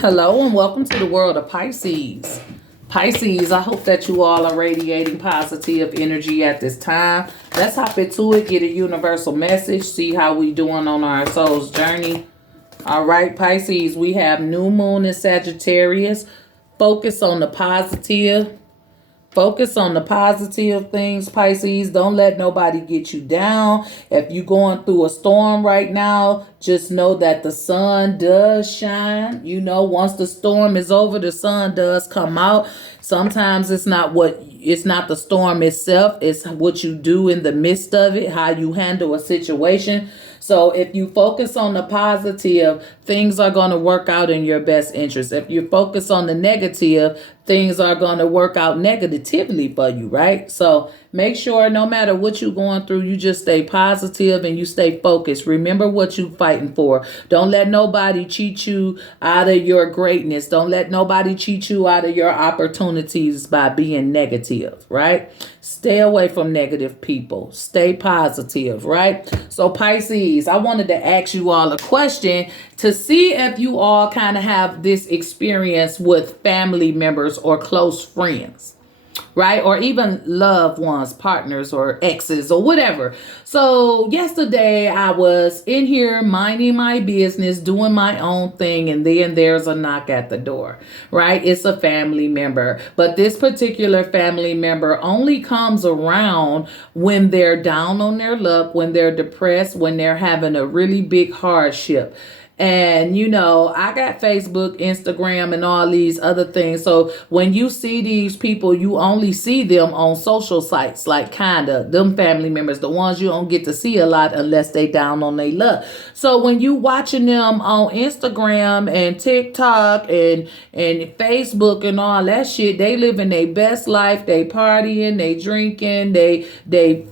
Hello and welcome to the world of Pisces. Pisces, I hope that you all are radiating positive energy at this time. Let's hop into it, get a universal message, see how we doing on our soul's journey. All right, Pisces, we have new moon in Sagittarius. Focus on the positive. Focus on the positive things, Pisces. Don't let nobody get you down. If you're going through a storm right now, just know that the sun does shine. Once the storm is over, the sun does come out. Sometimes it's not the storm itself, it's what you do in the midst of it, how you handle a situation. So if you focus on the positive, things are going to work out in your best interest. If you focus on the negative, things are going to work out negatively for you, right? So make sure no matter what you're going through, you just stay positive and you stay focused. Remember what you're fighting for. Don't let nobody cheat you out of your greatness. Don't let nobody cheat you out of your opportunities by being negative, right? Stay away from negative people. Stay positive, right? So Pisces, I wanted to ask you all a question to see if you all kind of have this experience with family members or close friends, right? Or even loved ones, partners or exes or whatever. So yesterday I was in here minding my business, doing my own thing, and then there's a knock at the door, right? It's a family member, but this particular family member only comes around when they're down on their luck, when they're depressed, when they're having a really big hardship. And, I got Facebook, Instagram, and all these other things. So when you see these people, you only see them on social sites, like them family members, the ones you don't get to see a lot unless they down on their luck. So when you watching them on Instagram and TikTok and Facebook and all that shit, they living their best life. They partying, they drinking, they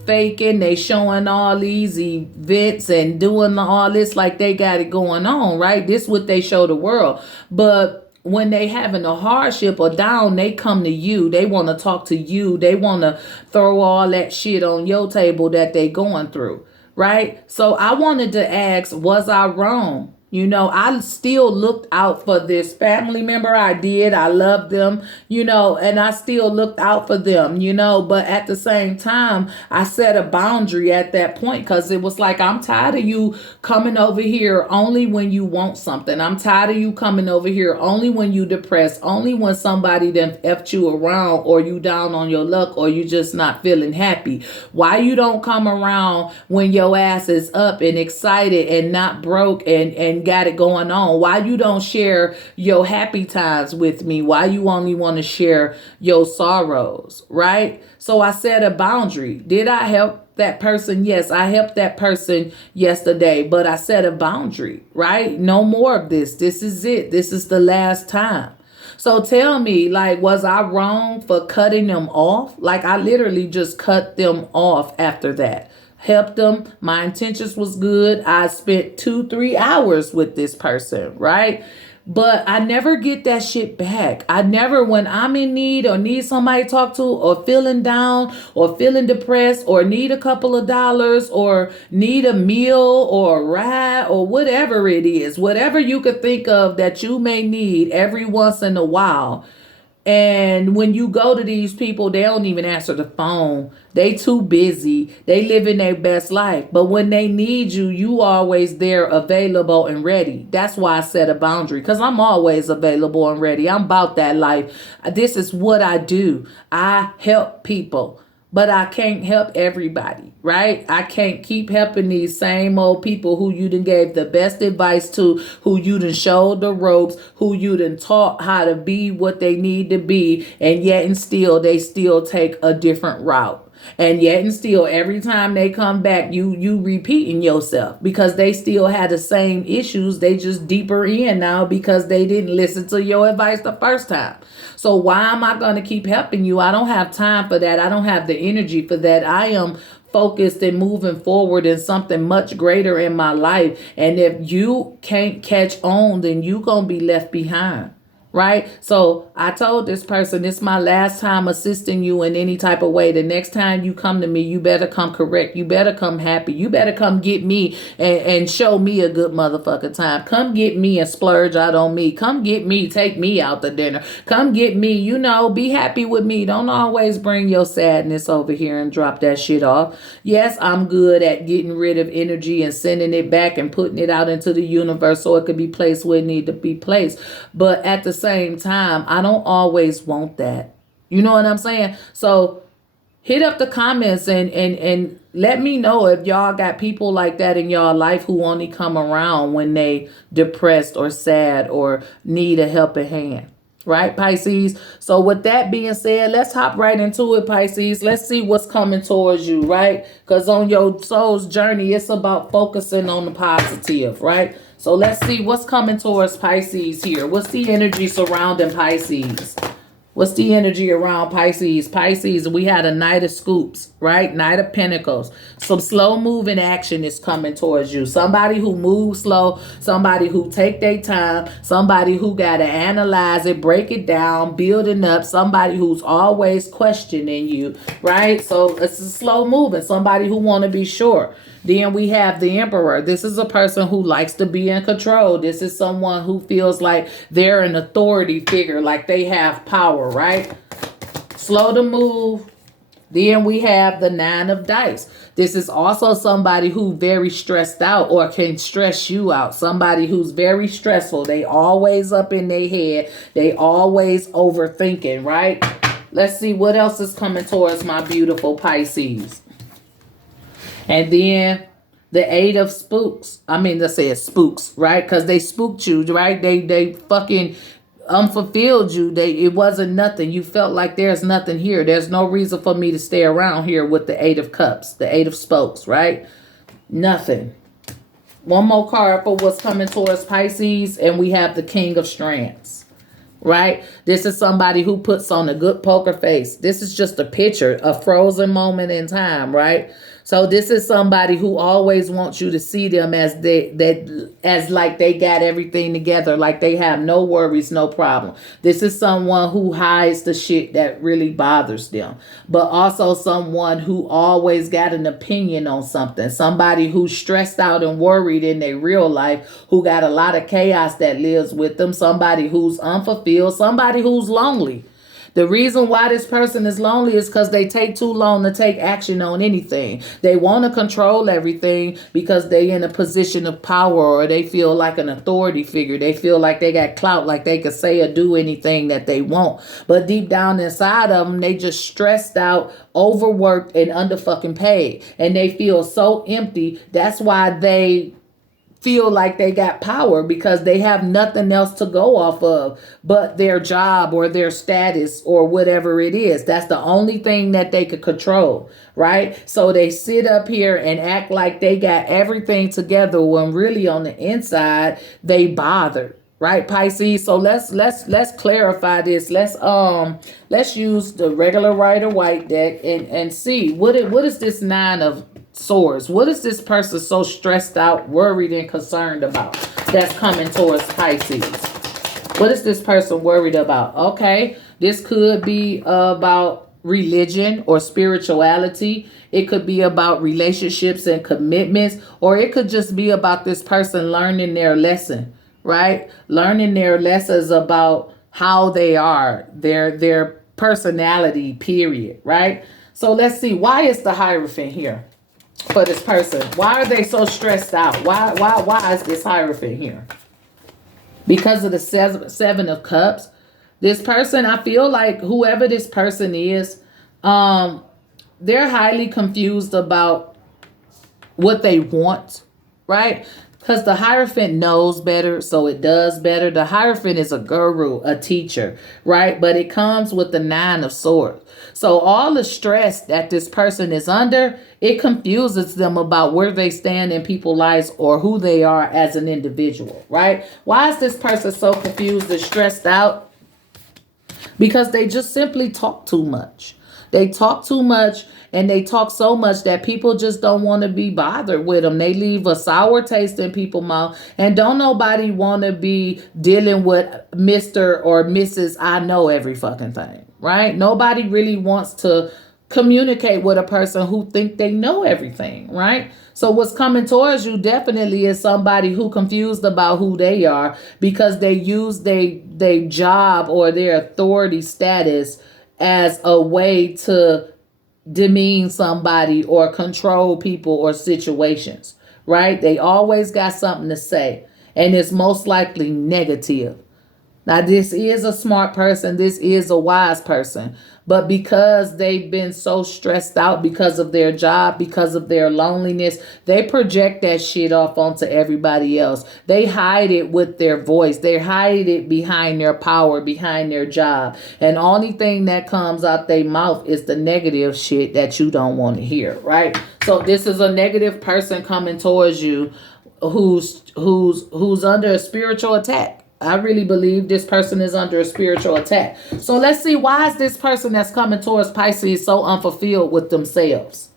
faking, they showing all these events and doing all this like they got it going on. Right? This is what they show the world. But when they having a hardship or down, they come to you. They want to talk to you. They want to throw all that shit on your table that they going through. Right? So I wanted to ask, was I wrong? I still looked out for this family member. I did. I loved them, and I still looked out for them, but at the same time, I set a boundary at that point because it was like, I'm tired of you coming over here only when you want something. I'm tired of you coming over here only when you depressed, only when somebody done effed you around or you down on your luck or you just not feeling happy. Why you don't come around when your ass is up and excited and not broke and got it going on? Why you don't share your happy times with me? Why you only want to share your sorrows, right? So I set a boundary. Did I help that person? Yes, I helped that person yesterday, but I set a boundary, right? No more of this. This is it. This is the last time. So tell me, was I wrong for cutting them off? I literally just cut them off after that. Helped them. My intentions was good. I spent 2-3 hours with this person, right? But I never get that shit back. I never, when I'm in need or need somebody to talk to or feeling down or feeling depressed or need a couple of dollars or need a meal or a ride or whatever it is, whatever you could think of that you may need every once in a while. And when you go to these people, they don't even answer the phone. They too busy. They living their best life. But when they need you, you always there, available and ready. That's why I set a boundary, because I'm always available and ready. I'm about that life. This is what I do. I help people. But I can't help everybody, right? I can't keep helping these same old people who you done gave the best advice to, who you done showed the ropes, who you done taught how to be what they need to be, and yet and still they still take a different route. And yet and still, every time they come back, you repeating yourself because they still had the same issues. They just deeper in now because they didn't listen to your advice the first time. So why am I going to keep helping you? I don't have time for that. I don't have the energy for that. I am focused and moving forward in something much greater in my life. And if you can't catch on, then you going to be left behind. right? So I told this person, this is my last time assisting you in any type of way. The next time you come to me, you better come correct. You better come happy. You better come get me and show me a good motherfucking time. Come get me and splurge out on me. Come get me, take me out to dinner. Come get me, be happy with me. Don't always bring your sadness over here and drop that shit off. Yes, I'm good at getting rid of energy and sending it back and putting it out into the universe so it could be placed where it need to be placed. But at the same time, I don't always want that. You know what I'm saying? So hit up the comments and let me know if y'all got people like that in y'all life who only come around when they depressed or sad or need a helping hand. Right, Pisces? So with that being said, let's hop right into it, Pisces. Let's see what's coming towards you, right? Because on your soul's journey, it's about focusing on the positive, right? So let's see what's coming towards Pisces here. What's the energy surrounding Pisces? What's the energy around Pisces? Pisces, we had a Knight of Scoops, right? Knight of Pentacles. Some slow moving action is coming towards you. Somebody who moves slow, somebody who take their time, somebody who got to analyze it, break it down, building up, somebody who's always questioning you, right? So it's a slow moving, somebody who want to be sure. Then we have the Emperor. This is a person who likes to be in control. This is someone who feels like they're an authority figure, like they have power, right? Slow to move. Then we have the Nine of Dice. This is also somebody who very stressed out or can stress you out. Somebody who's very stressful. They always up in their head. They always overthinking, right? Let's see what else is coming towards my beautiful Pisces. And then the Eight of Spooks. I mean, let's say it's spooks, right? Because they spooked you, right? They fucking unfulfilled you. It wasn't nothing. You felt like there's nothing here. There's no reason for me to stay around here with the Eight of Cups, the Eight of Spokes, right? Nothing. One more card for what's coming towards Pisces, and we have the King of Strands. Right? This is somebody who puts on a good poker face. This is just a picture, a frozen moment in time, right? So this is somebody who always wants you to see them as like they got everything together, like they have no worries, no problem. This is someone who hides the shit that really bothers them, but also someone who always got an opinion on something. Somebody who's stressed out and worried in their real life, who got a lot of chaos that lives with them. Somebody who's unfulfilled, somebody who's lonely. The reason why this person is lonely is because they take too long to take action on anything. They want to control everything because they in a position of power, or they feel like an authority figure. They feel like they got clout, like they could say or do anything that they want. But deep down inside of them, they just stressed out, overworked, and under fucking paid. And they feel so empty. That's why they feel like they got power, because they have nothing else to go off of but their job or their status or whatever it is. That's the only thing that they could control, right? So they sit up here and act like they got everything together when really on the inside they bothered. Right, Pisces? So let's clarify this. Let's use the regular Rider White deck and see what is this Nine of Swords. What is this person so stressed out, worried, and concerned about that's coming towards Pisces? What is this person worried about? Okay, this could be about religion or spirituality. It could be about relationships and commitments, or it could just be about this person learning their lesson. Right? Learning their lessons about how they are, their personality, period. Right? So let's see. Why is the Hierophant here for this person? Why are they so stressed out? Why is this Hierophant here? Because of the Seven of Cups. This person, I feel like whoever this person is, they're highly confused about what they want. Right? Because the Hierophant knows better, so it does better. The Hierophant is a guru, a teacher, right? But it comes with the Nine of Swords. So all the stress that this person is under, it confuses them about where they stand in people's lives or who they are as an individual, right? Why is this person so confused and stressed out? Because they just simply talk too much. They talk too much, and they talk so much that people just don't want to be bothered with them. They leave a sour taste in people's mouth, and don't nobody want to be dealing with Mr. or Mrs. I know every fucking thing, right? Nobody really wants to communicate with a person who think they know everything, right? So what's coming towards you definitely is somebody who confused about who they are because they use their job or their authority status as a way to demean somebody or control people or situations, right? They always got something to say, and it's most likely negative. Now, this is a smart person. This is a wise person. But because they've been so stressed out because of their job, because of their loneliness, they project that shit off onto everybody else. They hide it with their voice. They hide it behind their power, behind their job. And the only thing that comes out their mouth is the negative shit that you don't want to hear, right? So this is a negative person coming towards you who's under a spiritual attack. I really believe this person is under a spiritual attack. So let's see, why is this person that's coming towards Pisces so unfulfilled with themselves?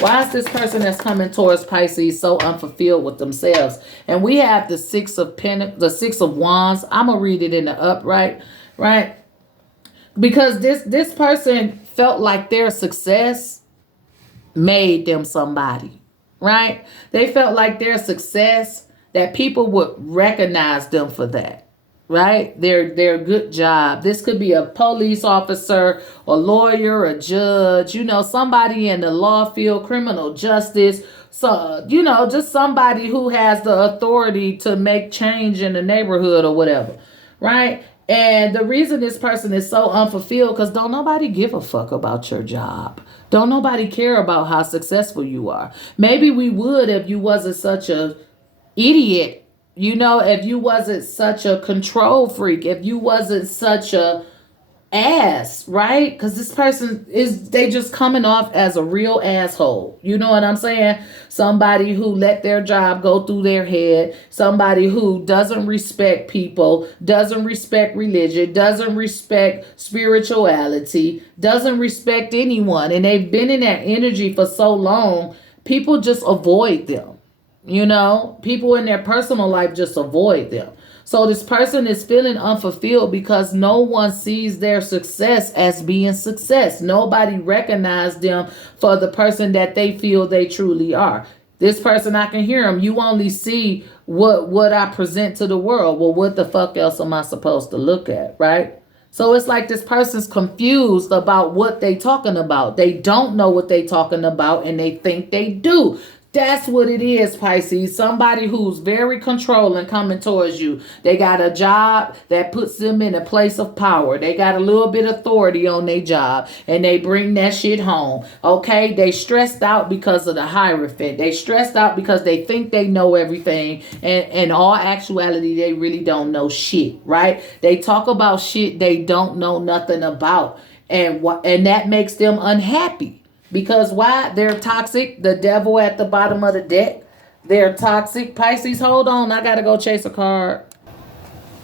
Why is this person that's coming towards Pisces so unfulfilled with themselves? And we have the Six of Wands. I'm going to read it in the upright, right? Because this person felt like their success made them somebody, right? They felt like their success, that people would recognize them for that, right? Their good job. This could be a police officer, a lawyer, a judge, somebody in the law field, criminal justice. So, just somebody who has the authority to make change in the neighborhood or whatever, right? And the reason this person is so unfulfilled, because don't nobody give a fuck about your job. Don't nobody care about how successful you are. Maybe we would if you wasn't such a idiot, if you wasn't such a control freak, if you wasn't such a ass, right? Because this person they just coming off as a real asshole. You know what I'm saying? Somebody who let their job go through their head, somebody who doesn't respect people, doesn't respect religion, doesn't respect spirituality, doesn't respect anyone. And they've been in that energy for so long, people just avoid them. People in their personal life just avoid them. So this person is feeling unfulfilled because no one sees their success as being success. Nobody recognizes them for the person that they feel they truly are. This person, I can hear them. You only see what I present to the world. Well, what the fuck else am I supposed to look at, right? So it's like this person's confused about what they talking about. They don't know what they talking about, and they think they do. That's what it is, Pisces. Somebody who's very controlling coming towards you. They got a job that puts them in a place of power. They got a little bit of authority on their job, and they bring that shit home. Okay? They stressed out because of the Hierophant. They stressed out because they think they know everything, and in all actuality, they really don't know shit, right? They talk about shit they don't know nothing about, and that makes them unhappy. Because why? They're toxic. The devil at the bottom of the deck. They're toxic. Pisces, hold on. I got to go chase a card.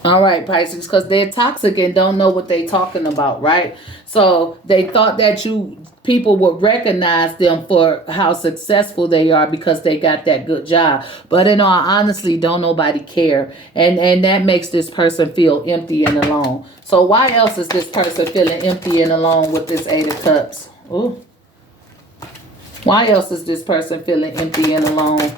All right, Pisces, because they're toxic and don't know what they're talking about, right? So they thought that people would recognize them for how successful they are because they got that good job. But in all honesty, don't nobody care. And that makes this person feel empty and alone. So why else is this person feeling empty and alone with this Eight of Cups? Ooh. Why else is this person feeling empty and alone?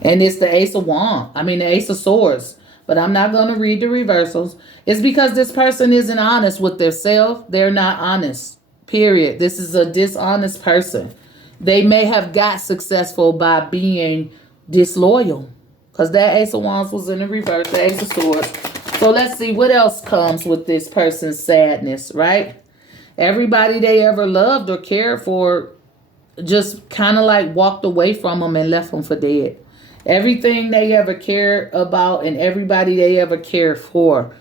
And it's the Ace of Wands. The Ace of Swords. But I'm not going to read the reversals. It's because this person isn't honest with themselves. They're not honest. Period. This is a dishonest person. They may have got successful by being disloyal. Because that Ace of Wands was in the reverse. The Ace of Swords. So let's see what else comes with this person's sadness, right? Everybody they ever loved or cared for just kind of like walked away from them and left them for dead. Everything they ever cared about and everybody they ever cared for,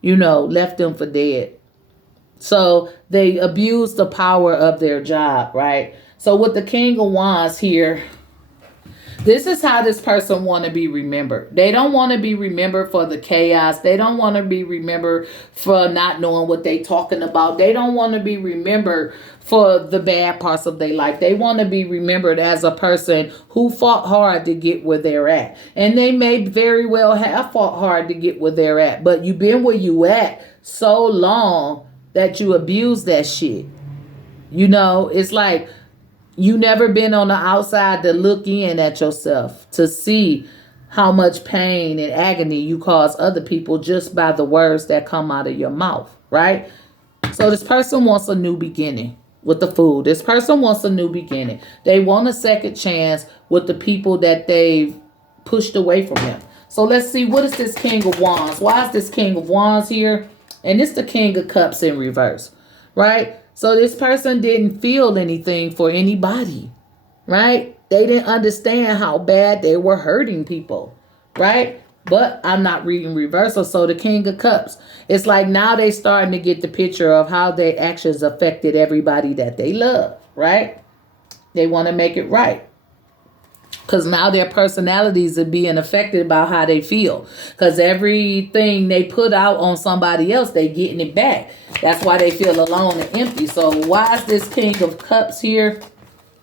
left them for dead. So they abused the power of their job, right? So with the King of Wands here, This is how this person want to be remembered. They don't want to be remembered for the chaos. They don't want to be remembered for not knowing what they talking about. They don't want to be remembered for the bad parts of their life. They want to be remembered as a person who fought hard to get where they're at. And they may very well have fought hard to get where they're at, but you've been where you at so long that you abuse that shit. You know, it's like you never been on the outside to look in at yourself to see how much pain and agony you cause other people just by the words that come out of your mouth, right? So this person wants a new beginning with the Fool. This person wants a new beginning. They want a second chance with the people that they've pushed away from them. So let's see, what is this King of Wands? Why is this King of Wands here? And it's the King of Cups in reverse, right? So this person didn't feel anything for anybody, right? They didn't understand how bad they were hurting people, right? But I'm not reading reversal. So the King of Cups, it's like now they starting to get the picture of how their actions affected everybody that they love, right? They want to make it right. Because now their personalities are being affected by how they feel. Because everything they put out on somebody else, they getting it back. That's why they feel alone and empty. So why is this King of Cups here?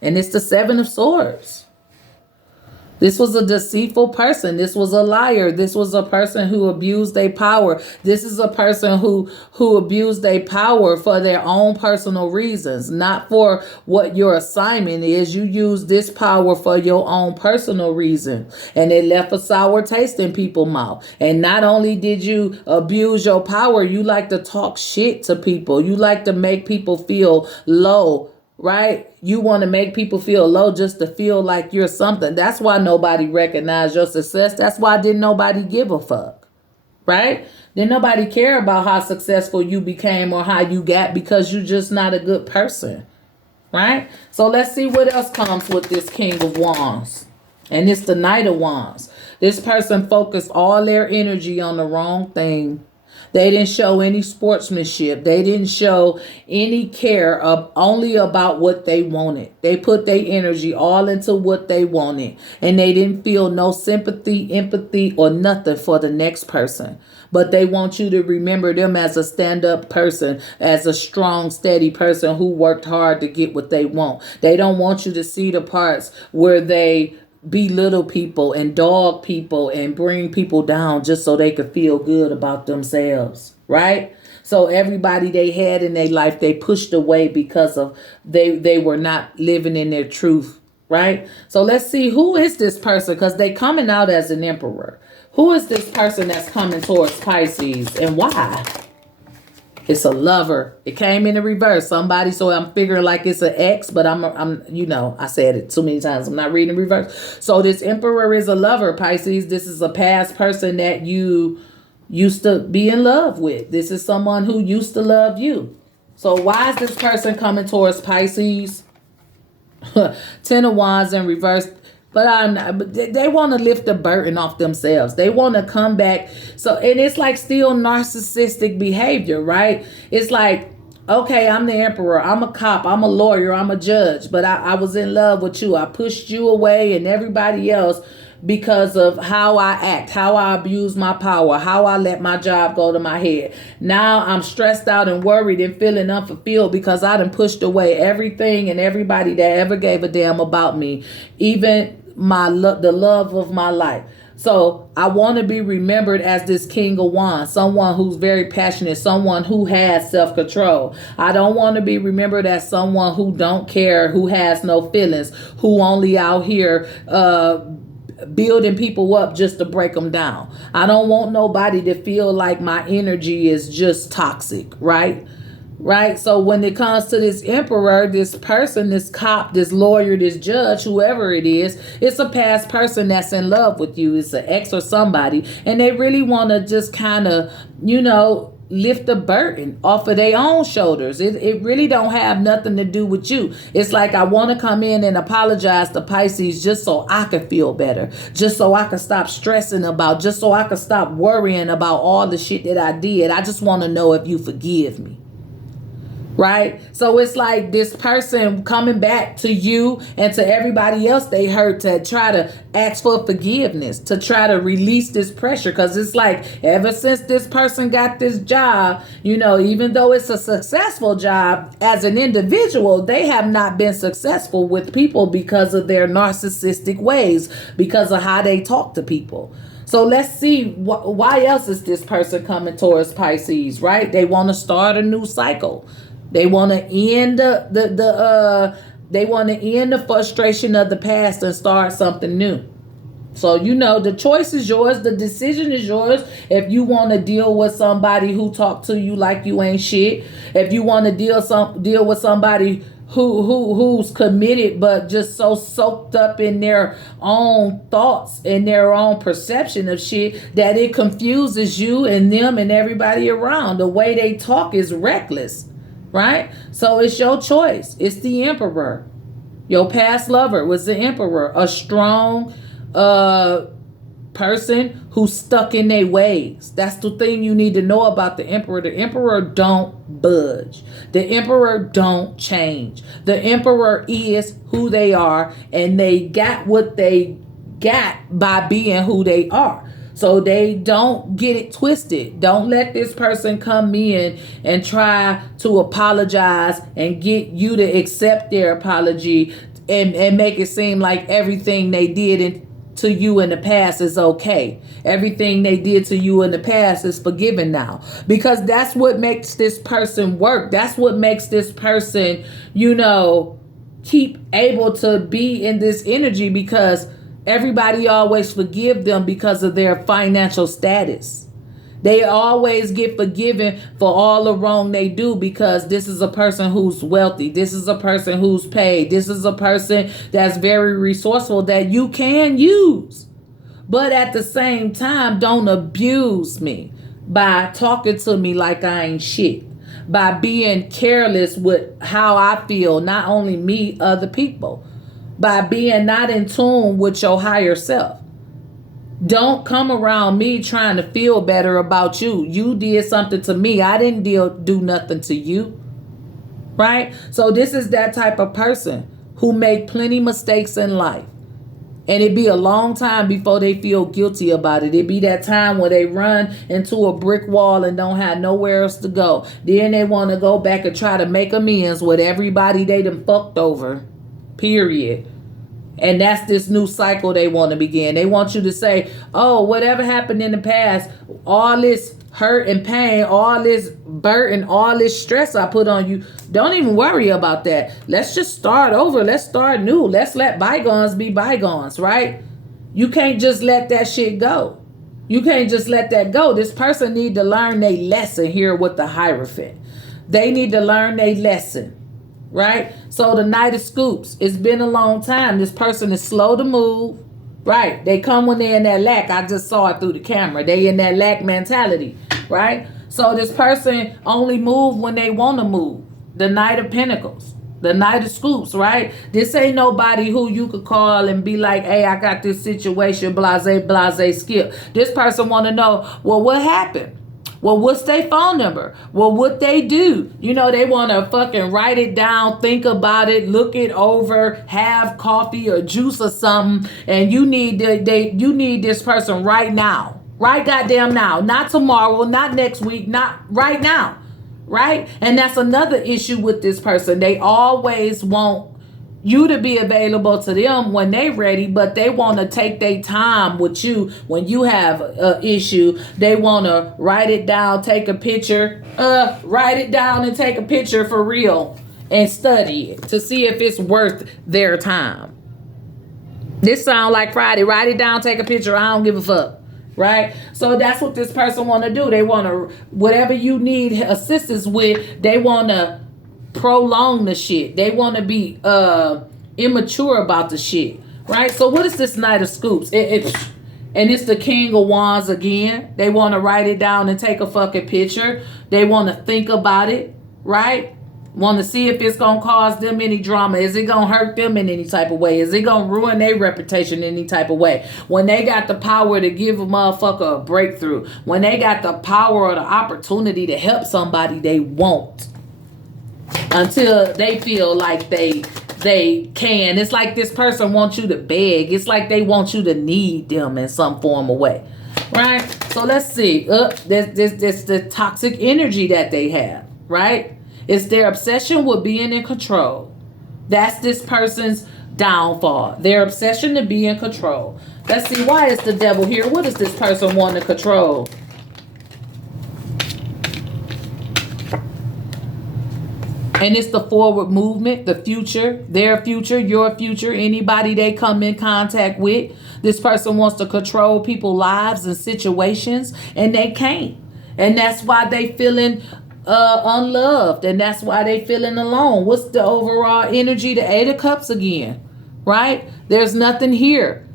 And it's the Seven of Swords. This was a deceitful person. This was a liar. This was a person who abused their power. This is a person who abused their power for their own personal reasons, not for what your assignment is. You use this power for your own personal reason. And it left a sour taste in people's mouth. And not only did you abuse your power, you like to talk shit to people. You like to make people feel low. Right? You want to make people feel low just to feel like you're something. That's why nobody recognized your success. That's why didn't nobody give a fuck. Right? Didn't nobody care about how successful you became or how you got because you're just not a good person. Right? So let's see what else comes with this King of Wands. And it's the Knight of Wands. This person focused all their energy on the wrong thing. They didn't show any sportsmanship. They didn't show any care of only about what they wanted. They put their energy all into what they wanted. And they didn't feel no sympathy, empathy, or nothing for the next person. But they want you to remember them as a stand-up person, as a strong, steady person who worked hard to get what they want. They don't want you to see the parts where they belittle people and dog people and bring people down just so they could feel good about themselves, right? So everybody they had in their life, they pushed away because of they were not living in their truth, right? So let's see, who is this person? Because they coming out as an emperor. Who is this person that's coming towards Pisces and why? It's a lover. It came in the reverse. Somebody, so I'm figuring like it's an ex, but I'm you know, I said it too many times. I'm not reading reverse. So this emperor is a lover, Pisces. This is a past person that you used to be in love with. This is someone who used to love you. So why is this person coming towards Pisces? 10 of Wands in reverse. But they want to lift the burden off themselves. They want to come back. So, and it's like still narcissistic behavior, right? It's like, okay, I'm the emperor. I'm a cop. I'm a lawyer. I'm a judge. But I was in love with you. I pushed you away and everybody else because of how I act, how I abuse my power, how I let my job go to my head. Now I'm stressed out and worried and feeling unfulfilled because I done pushed away everything and everybody that ever gave a damn about me, even the love of my life. So I want to be remembered as this King of Wands, someone who's very passionate, someone who has self-control. I don't want to be remembered as someone who don't care, who has no feelings, who only out here building people up just to break them down. I don't want nobody to feel like my energy is just toxic, right? Right? So when it comes to this emperor, this person, this cop, this lawyer, this judge, whoever it is, it's a past person that's in love with you. It's an ex or somebody. And they really want to just kind of, you know, lift the burden off of their own shoulders. It really don't have nothing to do with you. It's like I want to come in and apologize to Pisces just so I can feel better, just so I can stop stressing about, just so I can stop worrying about all the shit that I did. I just want to know if you forgive me. right? So it's like this person coming back to you and to everybody else they hurt to try to ask for forgiveness, to try to release this pressure. Because it's like ever since this person got this job, you know, even though it's a successful job, as an individual, they have not been successful with people because of their narcissistic ways, because of how they talk to people. So let's see why else is this person coming towards Pisces, right? They want to start a new cycle. They want to end they want to end the frustration of the past and start something new. So, you know, the choice is yours. The decision is yours. If you want to deal with somebody who talk to you like you ain't shit, if you want to deal with somebody who's committed but just so soaked up in their own thoughts and their own perception of shit that it confuses you and them and everybody around. The way they talk is reckless, right? So it's your choice. It's the Emperor. Your past lover was the Emperor, a strong person who's stuck in their ways. That's the thing you need to know about the Emperor. The Emperor don't budge. The Emperor don't change. The Emperor is who they are, and they got what they got by being who they are. So they don't get it twisted. Don't let this person come in and try to apologize and get you to accept their apology and make it seem like everything they did to you in the past is okay. Everything they did to you in the past is forgiven now. Because that's what makes this person work. That's what makes this person, you know, keep able to be in this energy, because everybody always forgive them because of their financial status. They always get forgiven for all the wrong they do because this is a person who's wealthy. This is a person who's paid. This is a person that's very resourceful that you can use. But at the same time, don't abuse me by talking to me like I ain't shit, by being careless with how I feel, not only me, other people, by being not in tune with your higher self. Don't come around me trying to feel better about you. You did something to me. I didn't do nothing to you. Right? So this is that type of person who make plenty mistakes in life. And it be a long time before they feel guilty about it. It be that time where they run into a brick wall and don't have nowhere else to go. Then they want to go back and try to make amends with everybody they done fucked over. Period. And that's this new cycle they want to begin. They want you to say, oh, whatever happened in the past, all this hurt and pain, all this burden, all this stress I put on you, don't even worry about that. Let's just start over. Let's start new. Let's let bygones be bygones, right? You can't just let that shit go. You can't just let that go. This person need to learn their lesson here with the Hierophant. They need to learn their lesson. Right? So the Knight of Scoops, it's been a long time. This person is slow to move. Right? They come when they're in that lack. I just saw it through the camera. They in that lack mentality. Right? So this person only move when they want to move. The Knight of Pentacles. The Knight of Scoops, right? This ain't nobody who you could call and be like, hey, I got this situation, blase, skip. This person want to know, well, what happened? Well, what's their phone number? Well, what they do? You know, they want to fucking write it down, think about it, look it over, have coffee or juice or something. And you need you need this person right now. Right goddamn now. Not tomorrow, not next week, not right now. Right? And that's another issue with this person. They always want you to be available to them when they ready, but they want to take their time with you when you have an issue. They want to write it down, take a picture, write it down and take a picture for real and study it to see if it's worth their time. This sound like Friday. Write it down, take a picture. I don't give a fuck. Right? So that's what this person want to do. They want to, whatever you need assistance with, they want to prolong the shit. They want to be immature about the shit. Right? So what is this Knight of Scoops? And it's the King of Wands again. They want to write it down and take a fucking picture. They want to think about it. Right? Want to see if it's going to cause them any drama. Is it going to hurt them in any type of way? Is it going to ruin their reputation in any type of way? When they got the power to give a motherfucker a breakthrough, when they got the power or the opportunity to help somebody, they won't. until they feel like they can. It's like this person wants you to beg. It's like they want you to need them in some form of way. Right? So let's see. This the toxic energy that they have, right? It's their obsession with being in control. That's this person's downfall. Their obsession to be in control. Let's see, why is the devil here? What does this person want to control? And it's the forward movement, the future, their future, your future, anybody they come in contact with. This person wants to control people's lives and situations, and they can't. And that's why they feeling unloved, and that's why they feeling alone. What's the overall energy? The Eight of Cups again, right? There's nothing here.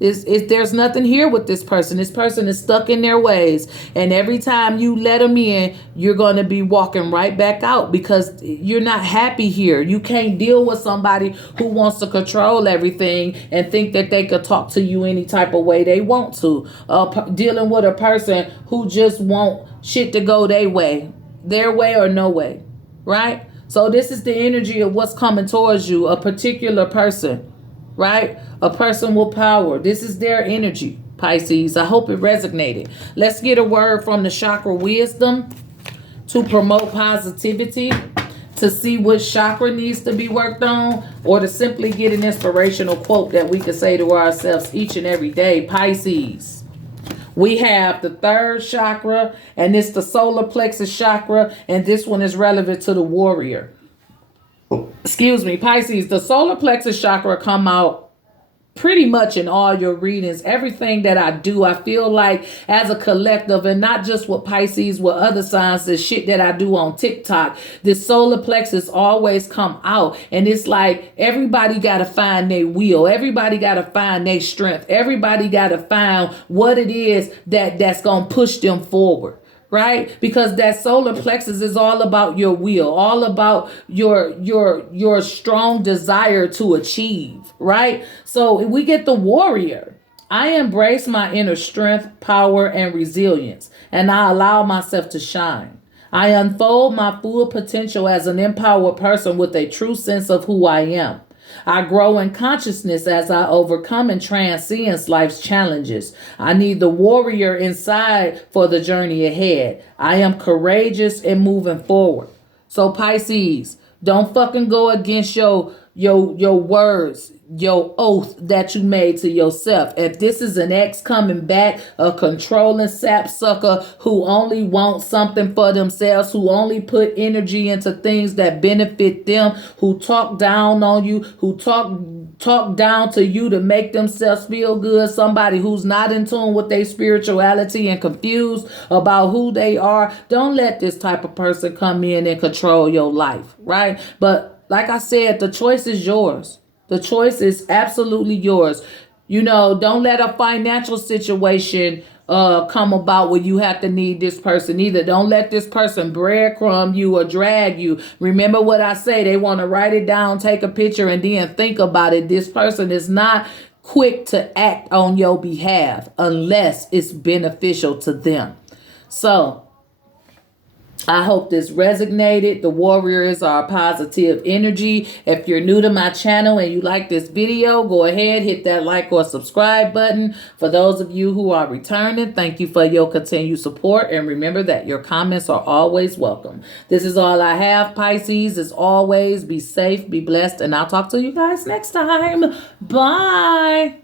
There's nothing here with this person. This person is stuck in their ways. And every time you let them in, you're going to be walking right back out because you're not happy here. You can't deal with somebody who wants to control everything and think that they could talk to you any type of way they want to. Dealing with a person who just want shit to go their way or no way, right? So this is the energy of what's coming towards you, a particular person. Right? A person with power. This is their energy, Pisces. I hope it resonated. Let's get a word from the chakra wisdom to promote positivity, to see what chakra needs to be worked on, or to simply get an inspirational quote that we could say to ourselves each and every day. Pisces. We have the third chakra, and it's the solar plexus chakra, and this one is relevant to the warrior. Excuse me, Pisces, the solar plexus chakra come out pretty much in all your readings. Everything that I do, I feel like as a collective, and not just with Pisces, with other signs, the shit that I do on TikTok, this solar plexus always come out. And it's like everybody got to find their will. Everybody got to find their strength. Everybody got to find what it is that's going to push them forward. Right? Because that solar plexus is all about your will, all about your strong desire to achieve, right? So we get the warrior. I embrace my inner strength, power, and resilience, and I allow myself to shine. I unfold my full potential as an empowered person with a true sense of who I am. I grow in consciousness as I overcome and transcend life's challenges. I need the warrior inside for the journey ahead. I am courageous and moving forward. So Pisces, don't fucking go against your words, your oath that you made to yourself. If this is an ex coming back, a controlling sapsucker who only wants something for themselves, who only put energy into things that benefit them, who talk down on you, who talk down to you to make themselves feel good, somebody who's not in tune with their spirituality and confused about who they are, don't let this type of person come in and control your life, right? But like I said, the choice is yours. The choice is absolutely yours. You know, don't let a financial situation come about where you have to need this person either. Don't let this person breadcrumb you or drag you. Remember what I say. They want to write it down, take a picture, and then think about it. This person is not quick to act on your behalf unless it's beneficial to them. So I hope this resonated. The warriors are positive energy. If you're new to my channel and you like this video, go ahead, hit that like or subscribe button. For those of you who are returning, thank you for your continued support. And remember that your comments are always welcome. This is all I have, Pisces. As always, be safe, be blessed, and I'll talk to you guys next time. Bye.